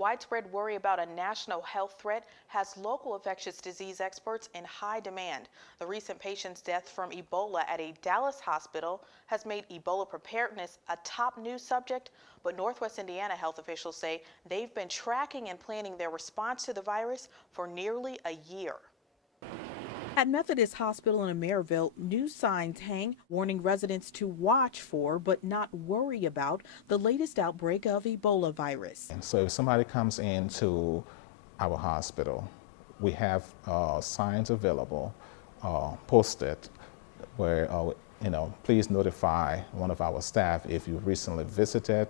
Widespread worry about a national health threat has local infectious disease experts in high demand. The recent patient's death from Ebola at a Dallas hospital has made Ebola preparedness a top news subject, but Northwest Indiana health officials say they've been tracking and planning their response to the virus for nearly a year. At Methodist Hospital in Maryville, new signs hang warning residents to watch for but not worry about the latest outbreak of Ebola virus. And so if somebody comes into our hospital, we have signs available, posted, where please notify one of our staff if you recently visited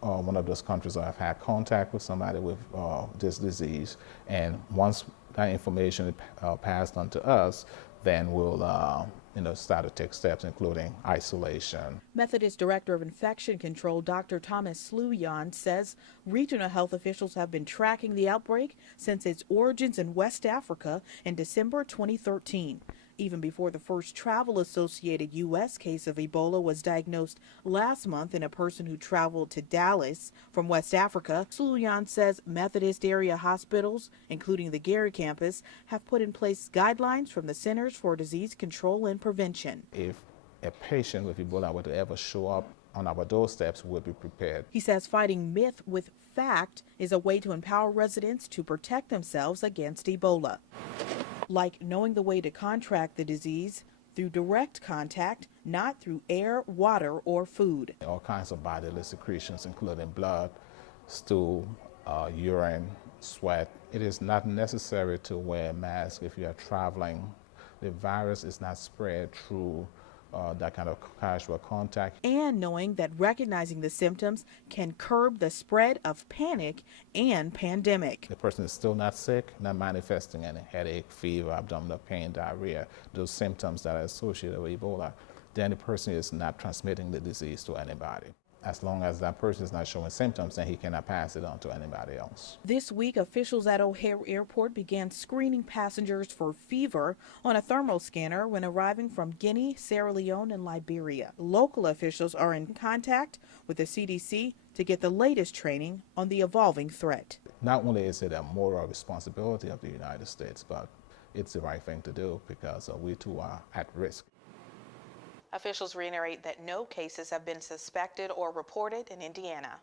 one of those countries or have had contact with somebody with this disease. And once that information is passed on to us, then we'll start to take steps, including isolation. Methodist Director of Infection Control, Dr. Thomas Sluyan, says regional health officials have been tracking the outbreak since its origins in West Africa in December 2013. Even before the first travel-associated U.S. case of Ebola was diagnosed last month in a person who traveled to Dallas from West Africa, Sluyan says Methodist area hospitals, including the Gary campus, have put in place guidelines from the Centers for Disease Control and Prevention. If a patient with Ebola were to ever show up on our doorsteps, we'll be prepared. He says fighting myth with fact is a way to empower residents to protect themselves against Ebola, like knowing the way to contract the disease through direct contact, not through air, water, or food. All kinds of bodily secretions, including blood, stool, urine, sweat. It is not necessary to wear a mask if you are traveling. The virus is not spread through that kind of casual contact. And knowing that recognizing the symptoms can curb the spread of panic and pandemic. The person is still not sick, not manifesting any headache, fever, abdominal pain, diarrhea, those symptoms that are associated with Ebola, then the person is not transmitting the disease to anybody. As long as that person is not showing symptoms, then he cannot pass it on to anybody else. This week, officials at O'Hare Airport began screening passengers for fever on a thermal scanner when arriving from Guinea, Sierra Leone, and Liberia. Local officials are in contact with the CDC to get the latest training on the evolving threat. Not only is it a moral responsibility of the United States, but it's the right thing to do because we too are at risk. Officials reiterate that no cases have been suspected or reported in Indiana.